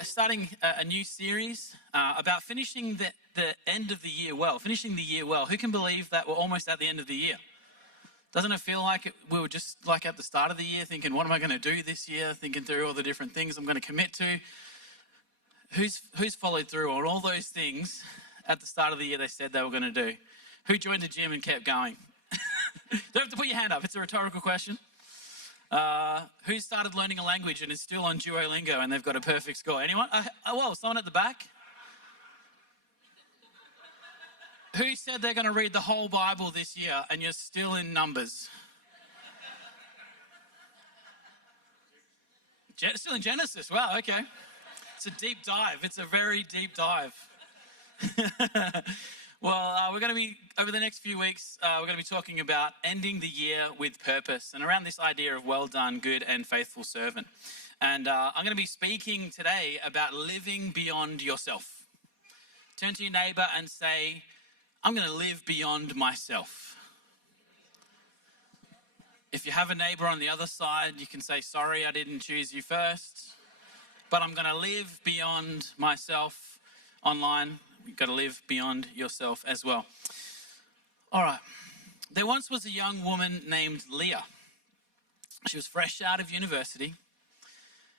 We're starting a new series about finishing the end of the year well, finishing the year well. Who can believe that we're almost at the end of the year? Doesn't it feel like we were just like at the start of the year thinking, what am I going to do this year? Thinking through all the different things I'm going to commit to. Who's followed through on all those things at the start of the year they said they were going to do? Who joined the gym and kept going? Don't have to put your hand up. It's a rhetorical question. Who started learning a language and is still on Duolingo and they've got a perfect score? Anyone? Well, someone at the back? Who said they're going to read the whole Bible this year and you're still in Numbers? Still in Genesis. Wow, okay. It's a deep dive. It's a very deep dive. Well, we're going to be, over the next few weeks, we're going to be talking about ending the year with purpose and around this idea of well done, good and faithful servant. And I'm going to be speaking today about living beyond yourself. Turn to your neighbor and say, I'm going to live beyond myself. If you have a neighbor on the other side, you can say, sorry, I didn't choose you first, but I'm going to live beyond myself. Online, you've got to live beyond yourself as well. All right. There once was a young woman named Leah. She was fresh out of university,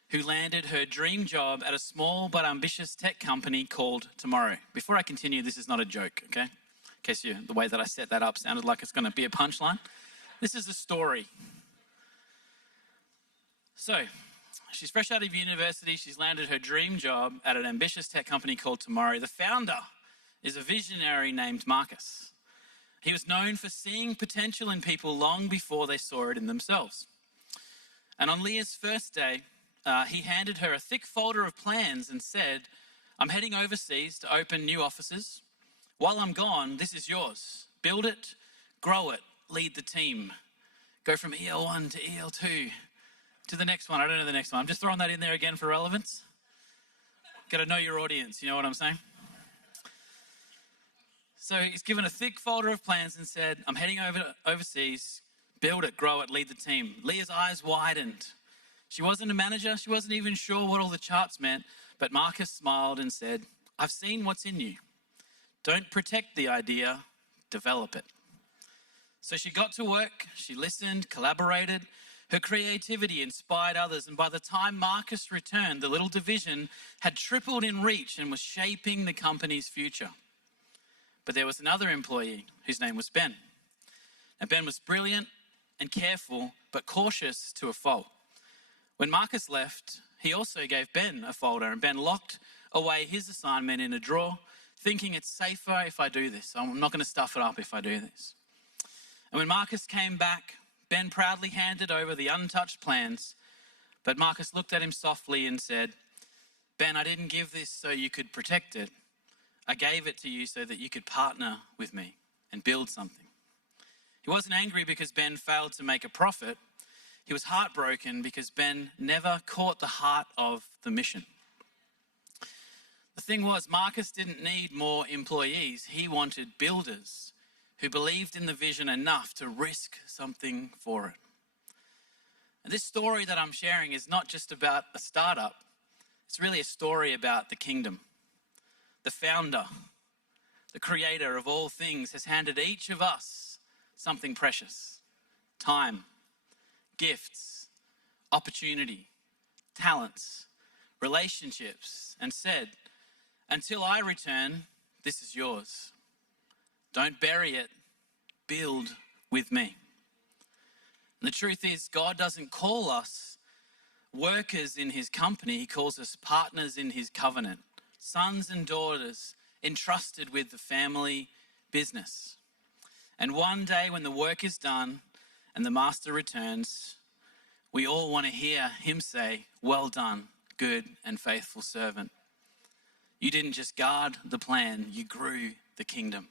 who landed her dream job at a small but ambitious tech company called Tomorrow. Before I continue, this is not a joke, okay? In case the way that I set that up sounded like it's going to be a punchline. This is a story. So, she's fresh out of university. She's landed her dream job at an ambitious tech company called Tomorrow. The founder is a visionary named Marcus. He was known for seeing potential in people long before they saw it in themselves. And on Leah's first day, he handed her a thick folder of plans and said, I'm heading overseas to open new offices. While I'm gone, this is yours. Build it, grow it, lead the team. Go from EL1 to EL2. To the next one. I don't know the next one. I'm just throwing that in there again for relevance. Got to know your audience. You know what I'm saying? So he's given a thick folder of plans and said, I'm heading overseas. Build it, grow it, lead the team. Leah's eyes widened. She wasn't a manager. She wasn't even sure what all the charts meant. But Marcus smiled and said, I've seen what's in you. Don't protect the idea, develop it. So she got to work. She listened, collaborated. Her creativity inspired others, and by the time Marcus returned, the little division had tripled in reach and was shaping the company's future. But there was another employee whose name was Ben. Now, Ben was brilliant and careful, but cautious to a fault. When Marcus left, he also gave Ben a folder, and Ben locked away his assignment in a drawer, thinking it's safer if I do this. I'm not going to stuff it up if I do this. And when Marcus came back, Ben proudly handed over the untouched plans, but Marcus looked at him softly and said, Ben, I didn't give this so you could protect it. I gave it to you so that you could partner with me and build something. He wasn't angry because Ben failed to make a profit. He was heartbroken because Ben never caught the heart of the mission. The thing was, Marcus didn't need more employees. He wanted builders who believed in the vision enough to risk something for it. And this story that I'm sharing is not just about a startup. It's really a story about the kingdom. The founder, the creator of all things, has handed each of us something precious. Time, gifts, opportunity, talents, relationships, and said, until I return, this is yours. Don't bury it, build with me. And the truth is, God doesn't call us workers in his company. He calls us partners in his covenant, sons and daughters entrusted with the family business. And one day when the work is done and the master returns, we all want to hear him say, well done, good and faithful servant. You didn't just guard the plan, you grew the kingdom.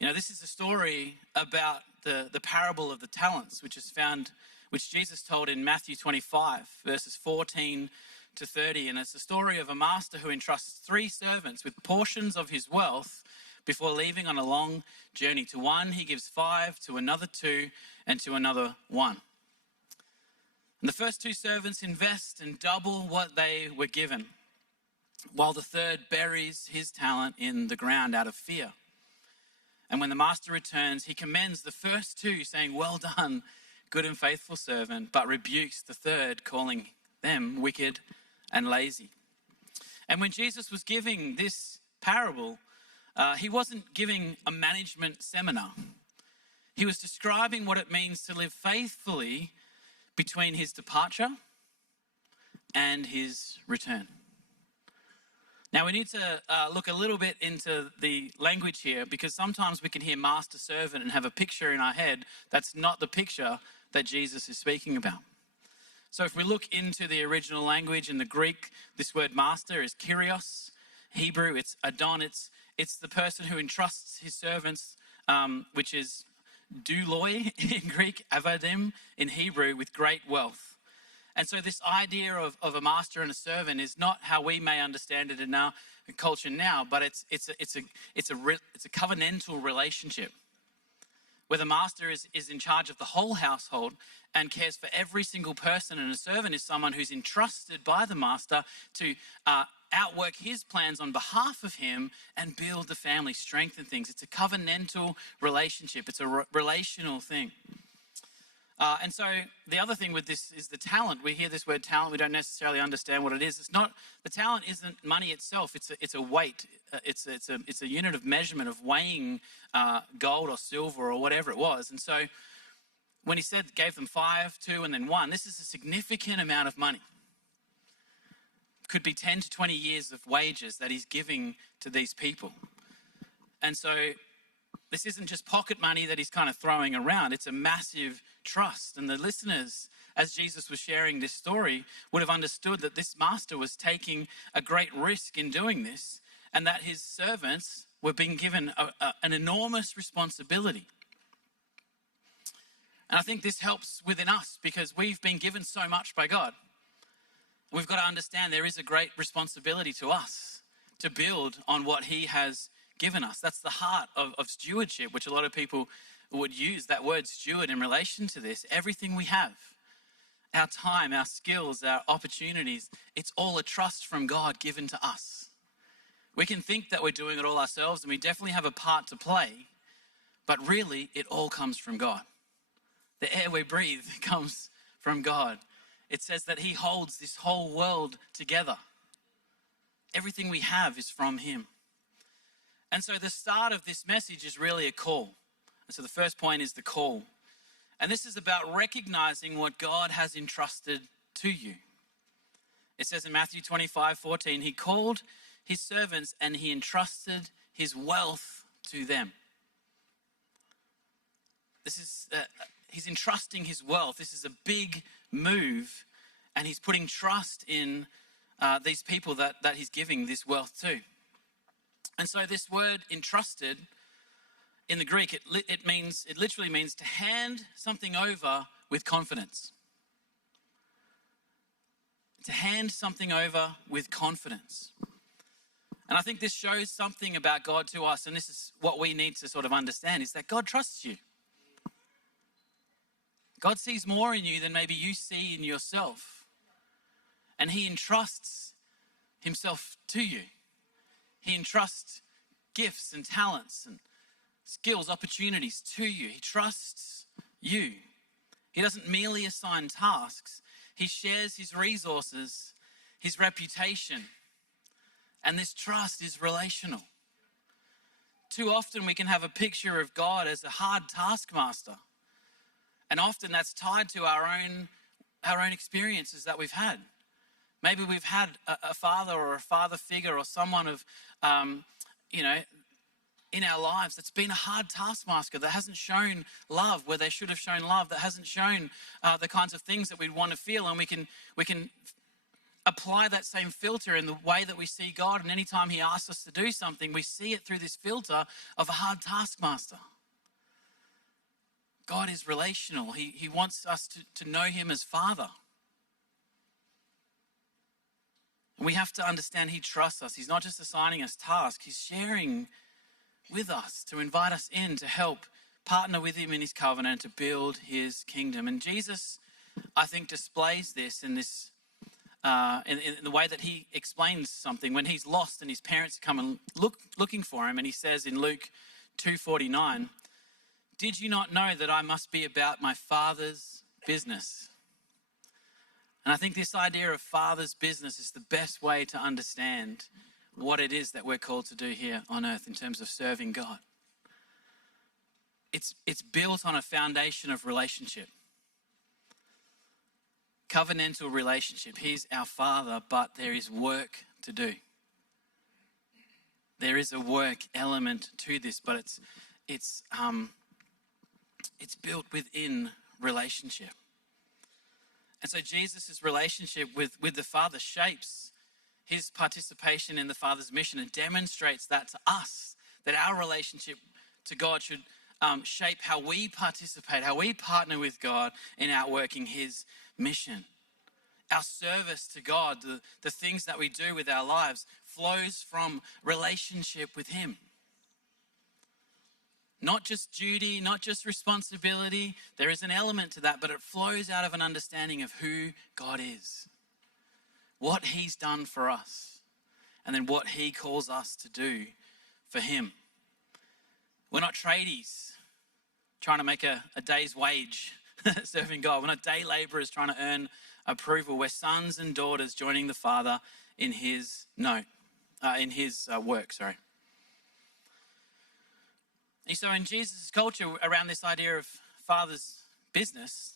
You know, this is a story about the parable of the talents, which Jesus told in Matthew 25, verses 14 to 30. And it's a story of a master who entrusts 3 servants with portions of his wealth before leaving on a long journey. To one, he gives 5, to another 2, and to another 1. And the first two servants invest and double what they were given, while the third buries his talent in the ground out of fear. And when the master returns, he commends the first two, saying, "Well done, good and faithful servant," but rebukes the third, calling them wicked and lazy. And when Jesus was giving this parable, he wasn't giving a management seminar. He was describing what it means to live faithfully between his departure and his return. Now we need to look a little bit into the language here, because sometimes we can hear master servant and have a picture in our head that's not the picture that Jesus is speaking about. So if we look into the original language, in the Greek, this word master is kyrios. Hebrew, it's adon. It's the person who entrusts his servants, which is douloi in Greek, avadim in Hebrew, with great wealth. And so this idea of a master and a servant is not how we may understand it in our culture now, but it's a covenantal relationship where the master is in charge of the whole household and cares for every single person, and a servant is someone who's entrusted by the master to outwork his plans on behalf of him and build the family, strengthen things. It's a covenantal relationship. It's a relational thing. And so the other thing with this is the talent. We hear this word talent. We don't necessarily understand what it is. It's not, the talent isn't money itself. It's a weight. It's a unit of measurement of weighing gold or silver or whatever it was. And so when he said, gave them 5, 2, and then 1, this is a significant amount of money. Could be 10 to 20 years of wages that he's giving to these people. And so this isn't just pocket money that he's kind of throwing around. It's a massive trust. And the listeners, as Jesus was sharing this story, would have understood that this master was taking a great risk in doing this, and that his servants were being given an enormous responsibility. And I think this helps within us because we've been given so much by God. We've got to understand there is a great responsibility to us to build on what he has given us. That's the heart of stewardship, which a lot of people would use that word steward in relation to this. Everything we have, our time, our skills, our opportunities, it's all a trust from God given to us. We can think that we're doing it all ourselves, and we definitely have a part to play, but really it all comes from God. The air we breathe comes from God. It says that he holds this whole world together. Everything we have is from him. And so the start of this message is really a call. And so the first point is the call. And this is about recognizing what God has entrusted to you. It says in Matthew 25:14, he called his servants and he entrusted his wealth to them. This is, he's entrusting his wealth. This is a big move, and he's putting trust in these people that he's giving this wealth to. And so this word entrusted in the Greek, it literally means to hand something over with confidence. To hand something over with confidence. And I think this shows something about God to us, and this is what we need to sort of understand, is that God trusts you. God sees more in you than maybe you see in yourself. And he entrusts himself to you. He entrusts gifts and talents and skills, opportunities to you. He trusts you. He doesn't merely assign tasks. He shares his resources, his reputation. And this trust is relational. Too often we can have a picture of God as a hard taskmaster. And often that's tied to our own experiences that we've had. Maybe we've had a father or a father figure or someone of, in our lives that's been a hard taskmaster, that hasn't shown love where they should have shown love, that hasn't shown the kinds of things that we'd want to feel. And we can apply that same filter in the way that we see God. And anytime he asks us to do something, we see it through this filter of a hard taskmaster. God is relational. He wants us to know him as Father. And we have to understand he trusts us. He's not just assigning us tasks. He's sharing with us to invite us in to help partner with him in his covenant to build his kingdom. And Jesus I think, displays this in this in the way that he explains something when he's lost and his parents come and looking for him, and he says in Luke 2:49, "Did you not know that I must be about my Father's business?" And I think this idea of Father's business is the best way to understand what it is that we're called to do here on earth in terms of serving God. It's built on a foundation of relationship. Covenantal relationship. He's our Father, but there is work to do. There is a work element to this, but it's built within relationship. And so Jesus' relationship with the Father shapes his participation in the Father's mission and demonstrates that to us, that our relationship to God should shape how we participate, how we partner with God in outworking his mission. Our service to God, the things that we do with our lives, flows from relationship with him. Not just duty, not just responsibility. There is an element to that, but it flows out of an understanding of who God is, what he's done for us, and then what he calls us to do for him. We're not tradies trying to make a day's wage serving God. We're not day laborers trying to earn approval. We're sons and daughters joining the Father in his work. And so in Jesus' culture, around this idea of Father's business,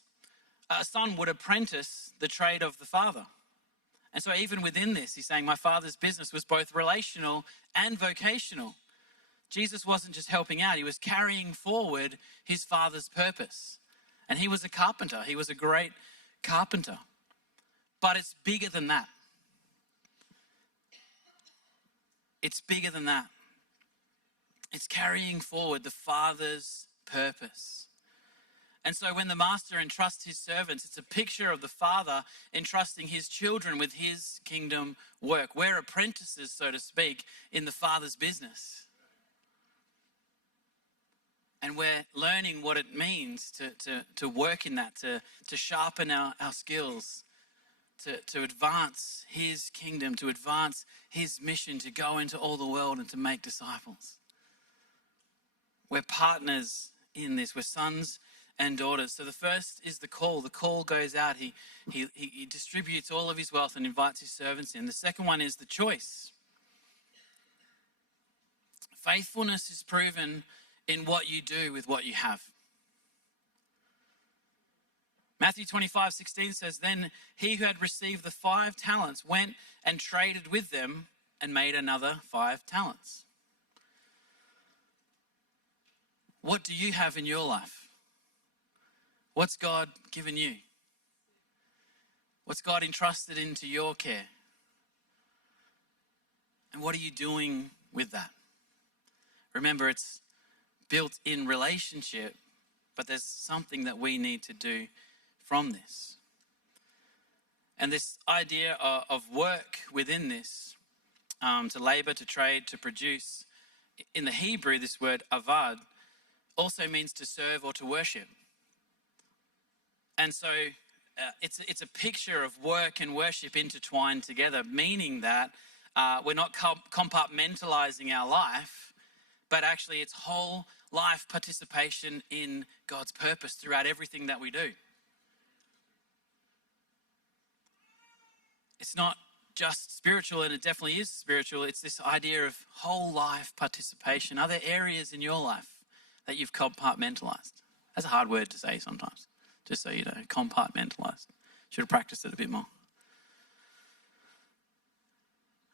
a son would apprentice the trade of the father. And so even within this, he's saying my Father's business was both relational and vocational. Jesus wasn't just helping out, he was carrying forward his Father's purpose. And he was a carpenter. He was a great carpenter. But it's bigger than that. It's bigger than that. It's carrying forward the Father's purpose. And so when the master entrusts his servants, it's a picture of the Father entrusting his children with his kingdom work. We're apprentices, so to speak, in the Father's business. And we're learning what it means to work in that, to sharpen our skills, to advance his kingdom, to advance his mission, to go into all the world and to make disciples. We're partners in this. We're sons and daughters. So the first is the call. The call goes out. He distributes all of his wealth and invites his servants in. The second one is the choice. Faithfulness is proven in what you do with what you have. Matthew 25:16 says, "Then he who had received the 5 talents went and traded with them and made another 5 talents." What do you have in your life? What's God given you? What's God entrusted into your care? And what are you doing with that? Remember, it's built in relationship, but there's something that we need to do from this. And this idea of work within this, to labor, to trade, to produce, in the Hebrew, this word avad, also means to serve or to worship. And so it's a picture of work and worship intertwined together, meaning that we're not compartmentalizing our life, but actually it's whole life participation in God's purpose throughout everything that we do. It's not just spiritual, and it definitely is spiritual. It's this idea of whole life participation. Are there areas in your life that you've compartmentalized? That's a hard word to say sometimes, just so you know, compartmentalized. Should have practiced it a bit more.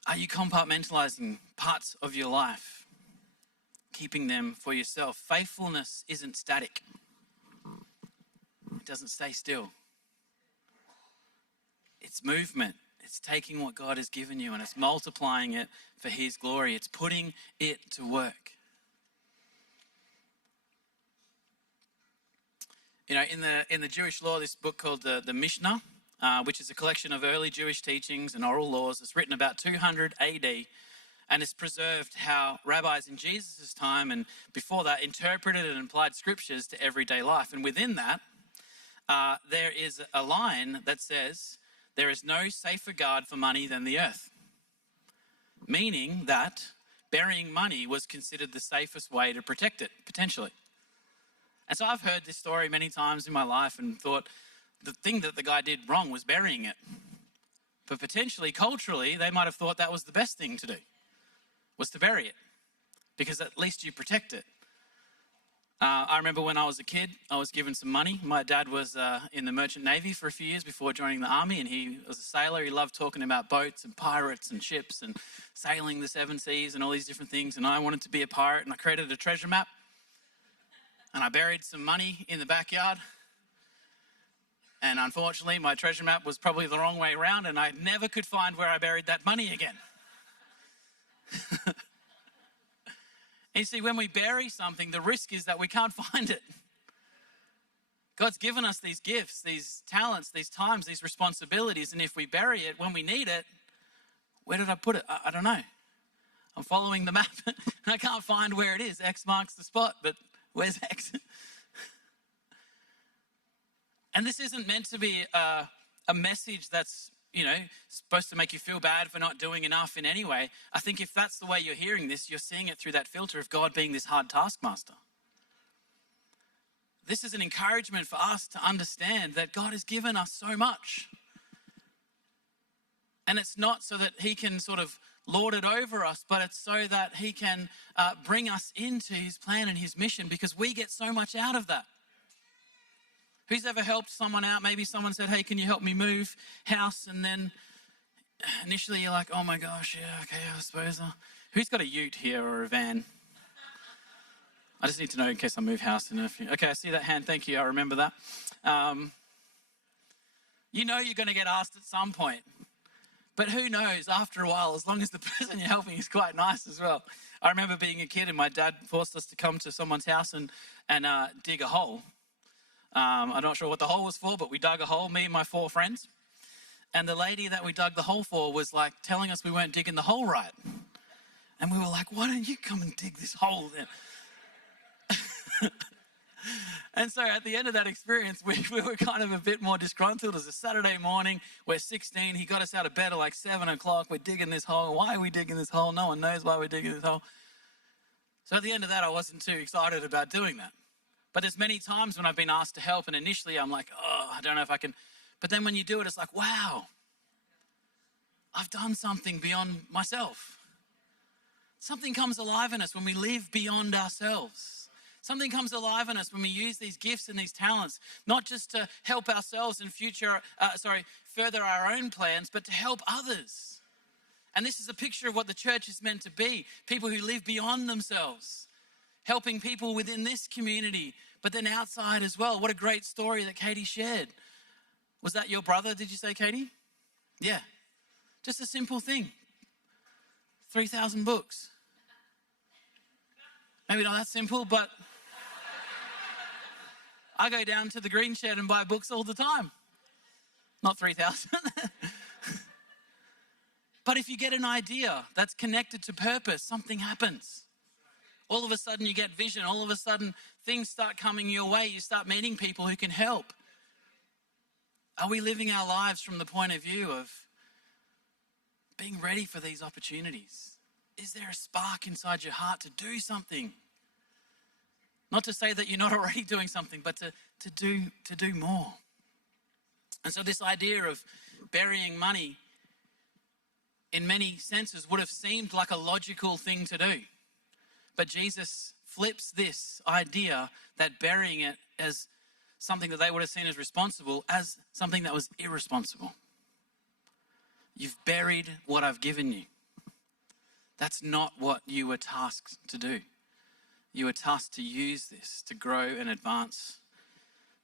Are you compartmentalizing parts of your life, keeping them for yourself? Faithfulness isn't static. It doesn't stay still. It's movement. It's taking what God has given you and it's multiplying it for his glory. It's putting it to work. You know, in the Jewish law, this book called the Mishnah, which is a collection of early Jewish teachings and oral laws. It's written about 200 AD, and it's preserved how rabbis in Jesus' time and before that interpreted and applied scriptures to everyday life. And within that, there is a line that says, there is no safer guard for money than the earth. Meaning that burying money was considered the safest way to protect it, potentially. And so I've heard this story many times in my life and thought the thing that the guy did wrong was burying it. But potentially, culturally, they might have thought that was the best thing to do, was to bury it, because at least you protect it. I remember when I was a kid, I was given some money. My dad was in the Merchant Navy for a few years before joining the army, and he was a sailor. He loved talking about boats and pirates and ships and sailing the seven seas and all these different things. And I wanted to be a pirate, and I created a treasure map. And I buried some money in the backyard. And unfortunately, my treasure map was probably the wrong way around, and I never could find where I buried that money again. And you see, when we bury something, the risk is that we can't find it. God's given us these gifts, these talents, these times, these responsibilities, and if we bury it when we need it, where did I put it? I don't know. I'm following the map, and I can't find where it is. X marks the spot, but where's X? And this isn't meant to be a message that's, supposed to make you feel bad for not doing enough in any way. I think if that's the way you're hearing this, you're seeing it through that filter of God being this hard taskmaster. This is an encouragement for us to understand that God has given us so much. And it's not so that he can sort of lord it over us, but it's so that he can bring us into his plan and his mission, because we get so much out of that. Who's ever helped someone out? Maybe someone said, hey, can you help me move house? And then initially you're like, oh my gosh, yeah, okay, I suppose. Who's got a ute here or a van? I just need to know in case I move house. Okay, I see that hand. Thank you. I remember that. You're going to get asked at some point. But who knows, after a while, as long as the person you're helping is quite nice as well. I remember being a kid and my dad forced us to come to someone's house and dig a hole. I'm not sure what the hole was for, but we dug a hole, me and my 4 friends. And the lady that we dug the hole for was like telling us we weren't digging the hole right. And we were like, why don't you come and dig this hole then? And so at the end of that experience, we were kind of a bit more disgruntled. It was a Saturday morning. We're 16. He got us out of bed at like 7 o'clock. We're digging this hole. Why are we digging this hole? No one knows why we're digging this hole. So at the end of that, I wasn't too excited about doing that. But there's many times when I've been asked to help, and initially I'm like, oh, I don't know if I can. But then when you do it, it's like, wow, I've done something beyond myself. Something comes alive in us when we live beyond ourselves. Something comes alive in us when we use these gifts and these talents, not just to help ourselves in further our own plans, but to help others. And this is a picture of what the church is meant to be. People who live beyond themselves, helping people within this community, but then outside as well. What a great story that Katie shared. Was that your brother, did you say, Katie? Yeah. Just a simple thing. 3,000 books. Maybe not that simple, but I go down to the green shed and buy books all the time. Not 3,000. But if you get an idea that's connected to purpose, something happens. All of a sudden you get vision. All of a sudden things start coming your way. You start meeting people who can help. Are we living our lives from the point of view of being ready for these opportunities? Is there a spark inside your heart to do something? Not to say that you're not already doing something, but to do more. And so this idea of burying money in many senses would have seemed like a logical thing to do. But Jesus flips this idea that burying it as something that they would have seen as responsible as something that was irresponsible. You've buried what I've given you. That's not what you were tasked to do. You were tasked to use this to grow and advance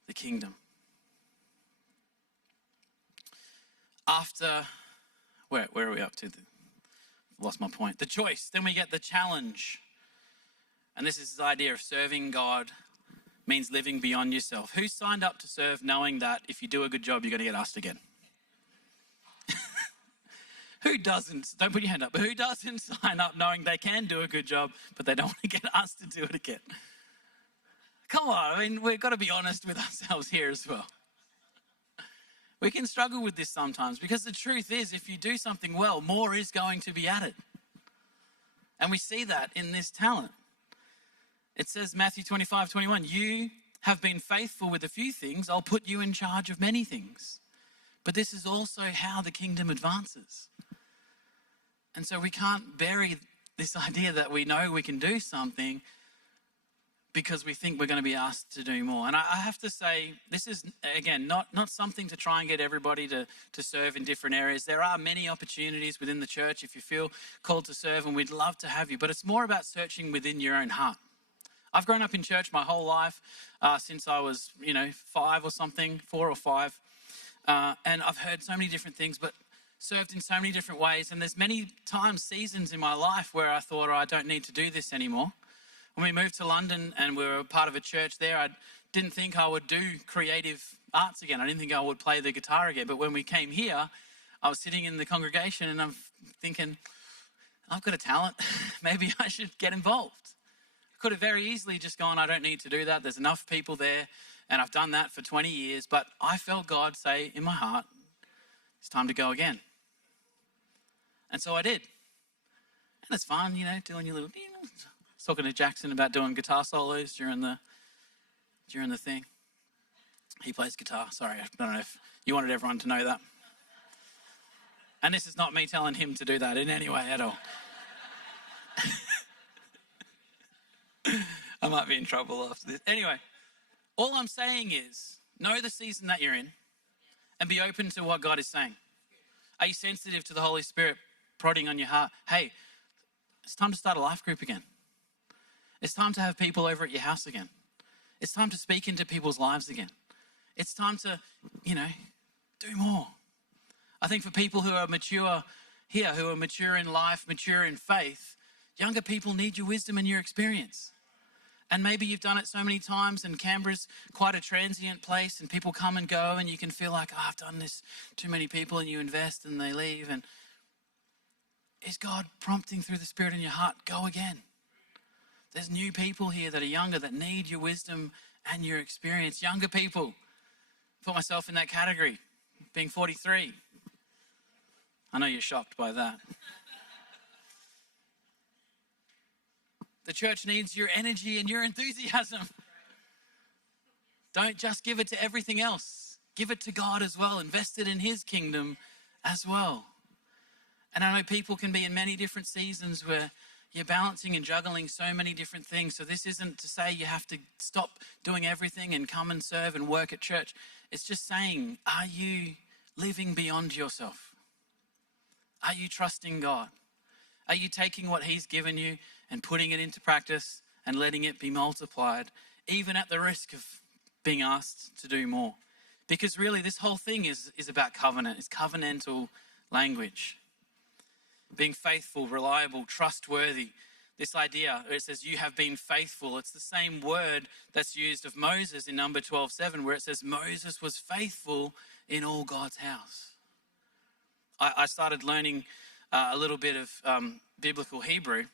the kingdom. After, where are we up to? Lost my point. The choice. Then we get the challenge. And this is this idea of serving God means living beyond yourself. Who signed up to serve knowing that if you do a good job, you're going to get asked again? Who doesn't? Don't put your hand up. But who doesn't sign up knowing they can do a good job, but they don't want to get asked to do it again? Come on, I mean, we've got to be honest with ourselves here as well. We can struggle with this sometimes because the truth is, if you do something well, more is going to be added. And we see that in this talent. It says, Matthew 25:21, you have been faithful with a few things, I'll put you in charge of many things. But this is also how the kingdom advances. And so we can't bury this idea that we know we can do something because we think we're going to be asked to do more. And I have to say, this is, again, not something to try and get everybody to serve in different areas. There are many opportunities within the church if you feel called to serve, and we'd love to have you. But it's more about searching within your own heart. I've grown up in church my whole life, since I was, 5 or something, 4 or 5. And I've heard so many different things, but served in so many different ways. And there's many times, seasons in my life where I thought, I don't need to do this anymore. When we moved to London and we were part of a church there, I didn't think I would do creative arts again. I didn't think I would play the guitar again. But when we came here, I was sitting in the congregation and I'm thinking, I've got a talent. Maybe I should get involved. I could have very easily just gone, I don't need to do that. There's enough people there. And I've done that for 20 years. But I felt God say in my heart, it's time to go again. And so I did. And it's fun, doing your little... I was talking to Jackson about doing guitar solos during the thing. He plays guitar. Sorry, I don't know if you wanted everyone to know that. And this is not me telling him to do that in any way at all. I might be in trouble after this. Anyway, all I'm saying is, know the season that you're in and be open to what God is saying. Are you sensitive to the Holy Spirit prodding on your heart? Hey, it's time to start a life group again. It's time to have people over at your house again. It's time to speak into people's lives again. It's time to, do more. I think for people who are mature here, who are mature in life, mature in faith, younger people need your wisdom and your experience. And maybe you've done it so many times and Canberra's quite a transient place and people come and go and you can feel like, I've done this too many people, and you invest and they leave. And is God prompting through the Spirit in your heart, go again? There's new people here that are younger that need your wisdom and your experience. Younger people, put myself in that category, being 43. I know you're shocked by that. The church needs your energy and your enthusiasm. Don't just give it to everything else. Give it to God as well. Invest it in His kingdom as well. And I know people can be in many different seasons where you're balancing and juggling so many different things. So this isn't to say you have to stop doing everything and come and serve and work at church. It's just saying, are you living beyond yourself? Are you trusting God? Are you taking what He's given you and putting it into practice and letting it be multiplied, even at the risk of being asked to do more? Because really this whole thing is about covenant. It's covenantal language. Being faithful, reliable, trustworthy. This idea, where it says, you have been faithful. It's the same word that's used of Moses in number 12:7, where it says, Moses was faithful in all God's house. I started learning a little bit of biblical Hebrew.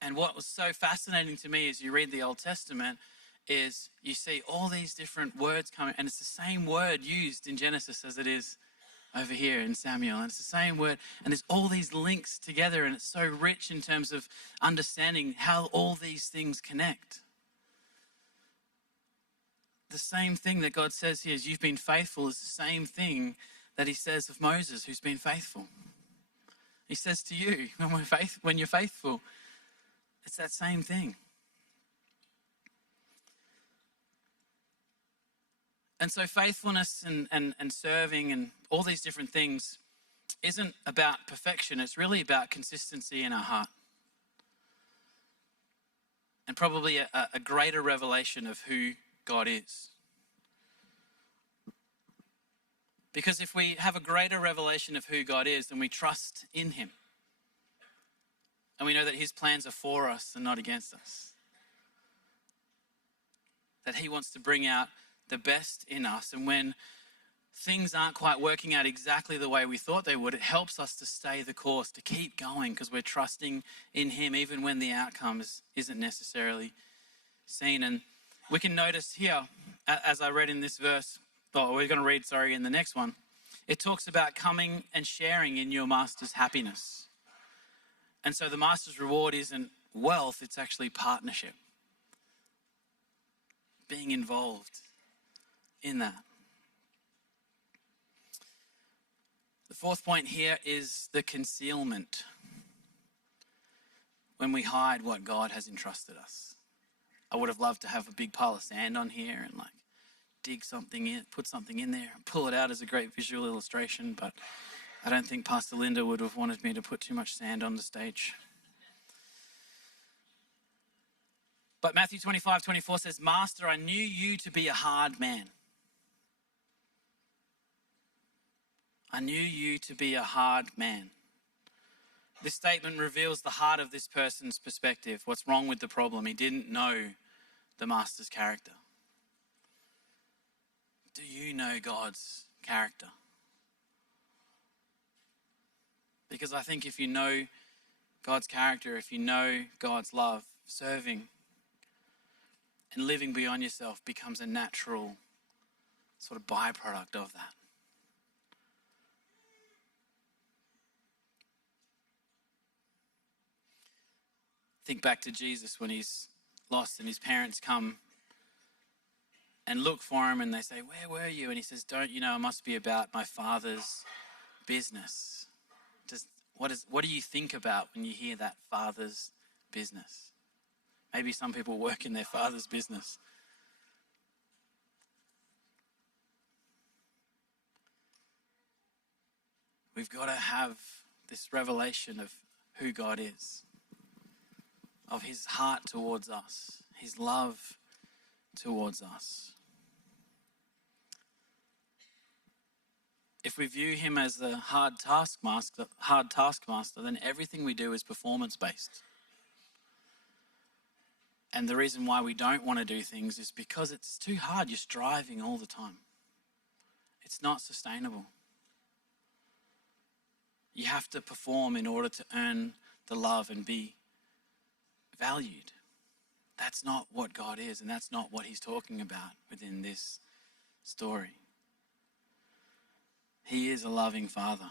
And what was so fascinating to me as you read the Old Testament is you see all these different words coming. And it's the same word used in Genesis as it is over here in Samuel, and it's the same word, and there's all these links together, and it's so rich in terms of understanding how all these things connect. The same thing that God says here is you've been faithful is the same thing that He says of Moses, who's been faithful. He says to you, when you're faithful, it's that same thing. And so faithfulness and serving and all these different things isn't about perfection. It's really about consistency in our heart. And probably a greater revelation of who God is. Because if we have a greater revelation of who God is, then we trust in Him. And we know that His plans are for us and not against us. That He wants to bring out the best in us. And when things aren't quite working out exactly the way we thought they would, it helps us to stay the course, to keep going, because we're trusting in Him even when the outcome isn't necessarily seen. And we can notice here, as I read in this verse, we're going to read, in the next one, It talks about coming and sharing in your master's happiness. And so the master's reward isn't wealth, it's actually partnership. Being involved in that. The fourth point here is the concealment. When we hide what God has entrusted us. I would have loved to have a big pile of sand on here and dig something in, put something in there and pull it out as a great visual illustration, but I don't think Pastor Linda would have wanted me to put too much sand on the stage. But Matthew 25:24 says, Master, I knew you to be a hard man. I knew you to be a hard man. This statement reveals the heart of this person's perspective. What's wrong with the problem? He didn't know the master's character. Do you know God's character? Because I think if you know God's character, if you know God's love, serving and living beyond yourself becomes a natural sort of byproduct of that. Think back to Jesus when he's lost and his parents come and look for him and they say, where were you? And he says, don't you know I must be about my Father's business? What do you think about when you hear that Father's business? Maybe some people work in their Father's business. We've got to have this revelation of who God is, of his heart towards us, his love towards us. If we view him as the hard taskmaster, then everything we do is performance-based. And the reason why we don't want to do things is because it's too hard. You're striving all the time. It's not sustainable. You have to perform in order to earn the love and be valued. That's not what God is, and that's not what he's talking about within this story. He is a loving Father.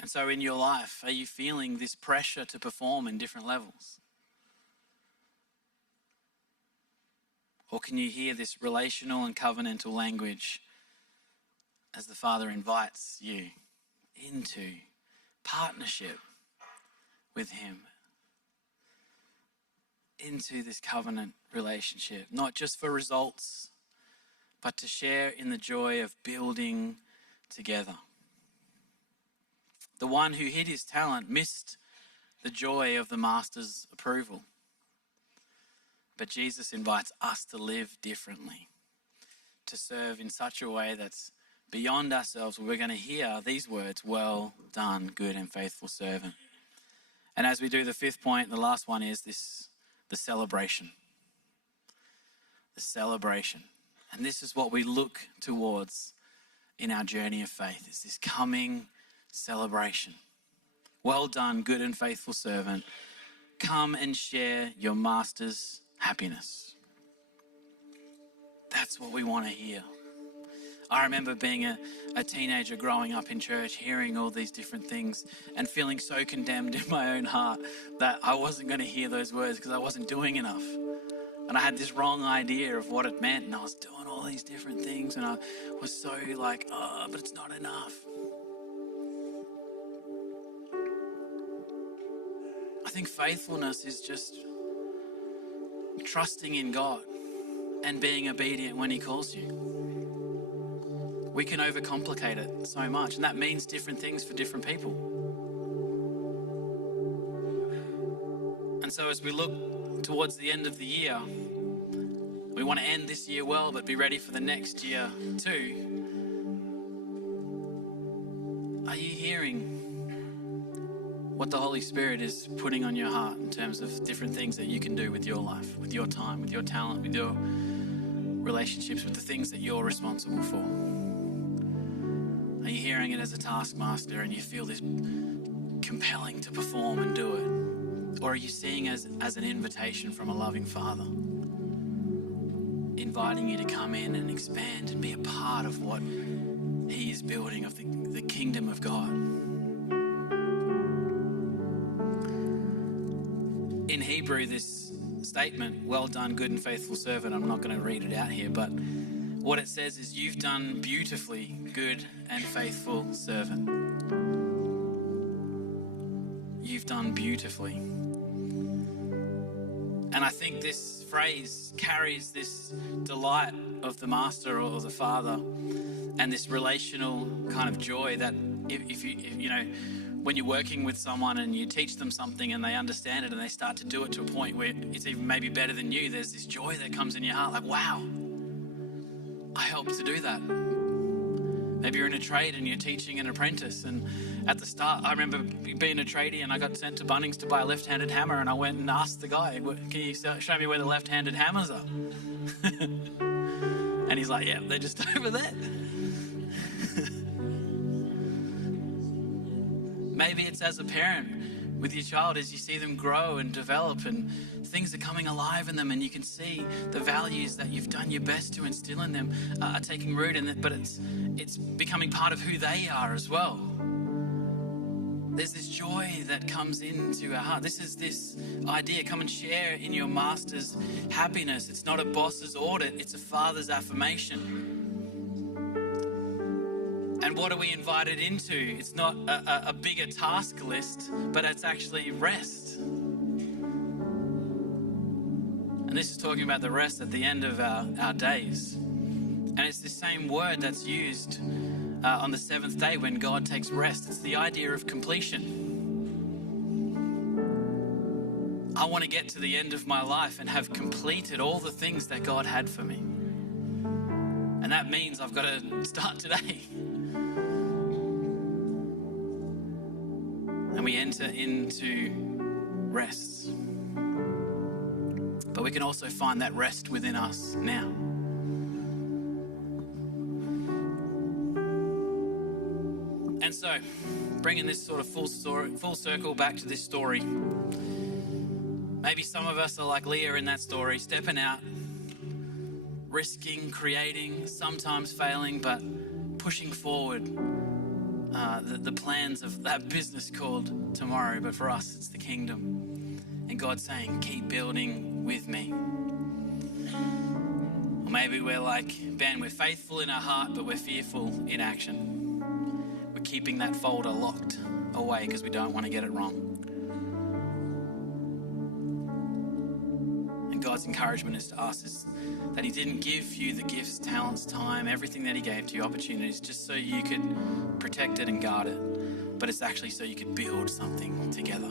And so in your life, are you feeling this pressure to perform in different levels? Or can you hear this relational and covenantal language as the Father invites you into partnership with him, into this covenant relationship, not just for results, but to share in the joy of building together. The one who hid his talent missed the joy of the master's approval. But Jesus invites us to live differently, to serve in such a way that's beyond ourselves. We're going to hear these words, well done, good and faithful servant. And as we do the fifth point, the last one is the celebration. The celebration. And this is what we look towards in our journey of faith. It's this coming celebration. Well done, good and faithful servant. Come and share your master's happiness. That's what we want to hear. I remember being a teenager growing up in church, hearing all these different things and feeling so condemned in my own heart that I wasn't going to hear those words because I wasn't doing enough. And I had this wrong idea of what it meant, and I was doing all these different things, and I was so like, oh, but it's not enough. I think faithfulness is just trusting in God and being obedient when he calls you. We can overcomplicate it so much, and that means different things for different people. And so as we look towards the end of the year, we want to end this year well, but be ready for the next year too. Are you hearing what the Holy Spirit is putting on your heart in terms of different things that you can do with your life, with your time, with your talent, with your relationships, with the things that you're responsible for? Are you hearing it as a taskmaster and you feel this compelling to perform and do it? Or are you seeing it as an invitation from a loving Father, inviting you to come in and expand and be a part of what he is building, of the kingdom of God. In Hebrew, this statement, well done, good and faithful servant, I'm not going to read it out here, but what it says is, you've done beautifully, good and faithful servant. You've done beautifully. And I think this phrase carries this delight of the master or the father, and this relational kind of joy that if you know, when you're working with someone and you teach them something and they understand it and they start to do it to a point where it's even maybe better than you, there's this joy that comes in your heart, like, wow, I helped to do that. Maybe you're in a trade and you're teaching an apprentice, and at the start, I remember being a tradie and I got sent to Bunnings to buy a left-handed hammer, and I went and asked the guy, can you show me where the left-handed hammers are? And he's like, yeah, they're just over there. Maybe it's as a parent with your child, as you see them grow and develop and things are coming alive in them, and you can see the values that you've done your best to instill in them are taking root in it, but it's becoming part of who they are as well. There's this joy that comes into our heart. This is this idea, come and share in your master's happiness. It's not a boss's audit, it's a father's affirmation. And what are we invited into? It's not a bigger task list, but it's actually rest. And this is talking about the rest at the end of our days. And it's the same word that's used on the seventh day when God takes rest. It's the idea of completion. I want to get to the end of my life and have completed all the things that God had for me. And that means I've got to start today. And we enter into rest. But we can also find that rest within us now. And so, bringing this sort of full circle back to this story. Maybe some of us are like Leah in that story, stepping out, risking, creating, sometimes failing, but pushing forward the plans of that business called tomorrow. But for us, it's the kingdom. And God's saying, keep building with me. Or maybe we're like, Ben, we're faithful in our heart, but we're fearful in action. We're keeping that folder locked away because we don't want to get it wrong. And God's encouragement is to us is that he didn't give you the gifts, talents, time, everything that he gave to you, opportunities, just so you could protect it and guard it. But it's actually so you could build something together.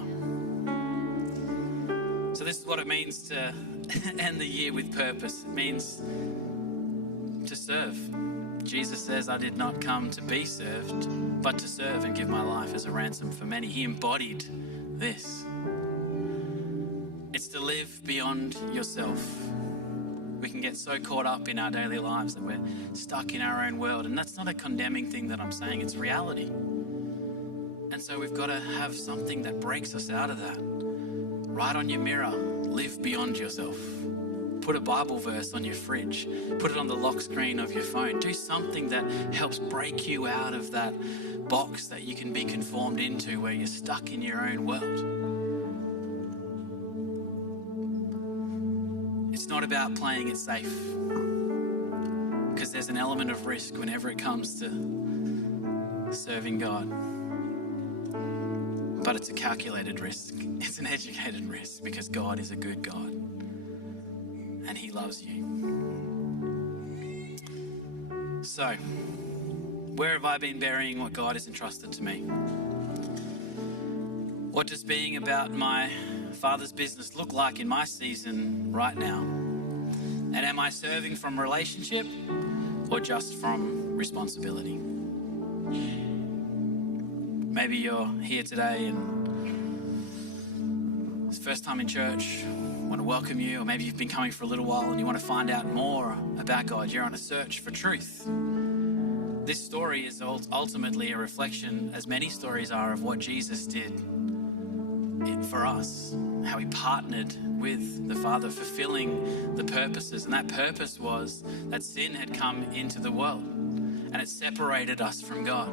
So this is what it means to end the year with purpose. It means to serve. Jesus says, I did not come to be served, but to serve and give my life as a ransom for many. He embodied this. It's to live beyond yourself. We can get so caught up in our daily lives that we're stuck in our own world. And that's not a condemning thing that I'm saying, it's reality. And so we've got to have something that breaks us out of that. Write on your mirror, live beyond yourself. Put a Bible verse on your fridge. Put it on the lock screen of your phone. Do something that helps break you out of that box that you can be conformed into where you're stuck in your own world. It's not about playing it safe, because there's an element of risk whenever it comes to serving God. But it's a calculated risk. It's an educated risk, because God is a good God and he loves you. So, where have I been burying what God has entrusted to me? What does being about my Father's business look like in my season right now? And am I serving from relationship or just from responsibility? Maybe you're here today and it's the first time in church. I want to welcome you. Or maybe you've been coming for a little while and you want to find out more about God. You're on a search for truth. This story is ultimately a reflection, as many stories are, of what Jesus did for us. how he partnered with the Father, fulfilling the purposes. And that purpose was that sin had come into the world and it separated us from God.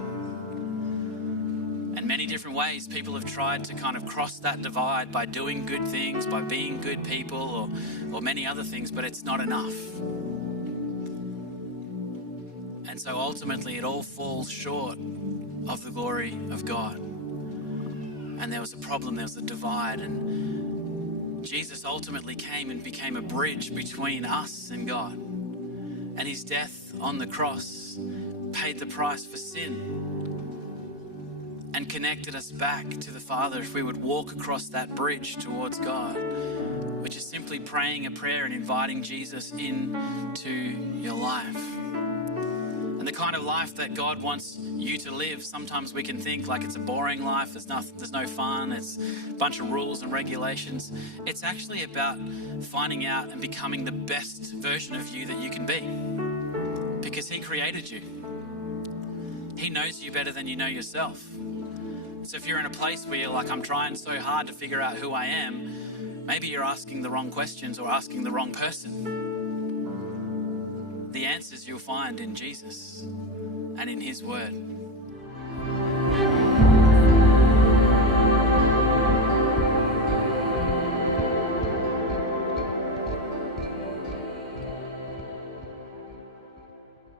In many different ways, people have tried to kind of cross that divide by doing good things, by being good people, or many other things, but it's not enough. And so ultimately it all falls short of the glory of God. And there was a problem, there was a divide, and Jesus ultimately came and became a bridge between us and God. And his death on the cross paid the price for sin and connected us back to the Father if we would walk across that bridge towards God, which is simply praying a prayer and inviting Jesus into your life. And the kind of life that God wants you to live, sometimes we can think like it's a boring life, there's no fun, it's a bunch of rules and regulations. It's actually about finding out and becoming the best version of you that you can be, because he created you. He knows you better than you know yourself. So if you're in a place where you're like, I'm trying so hard to figure out who I am, maybe you're asking the wrong questions or asking the wrong person. The answers you'll find in Jesus and in his word.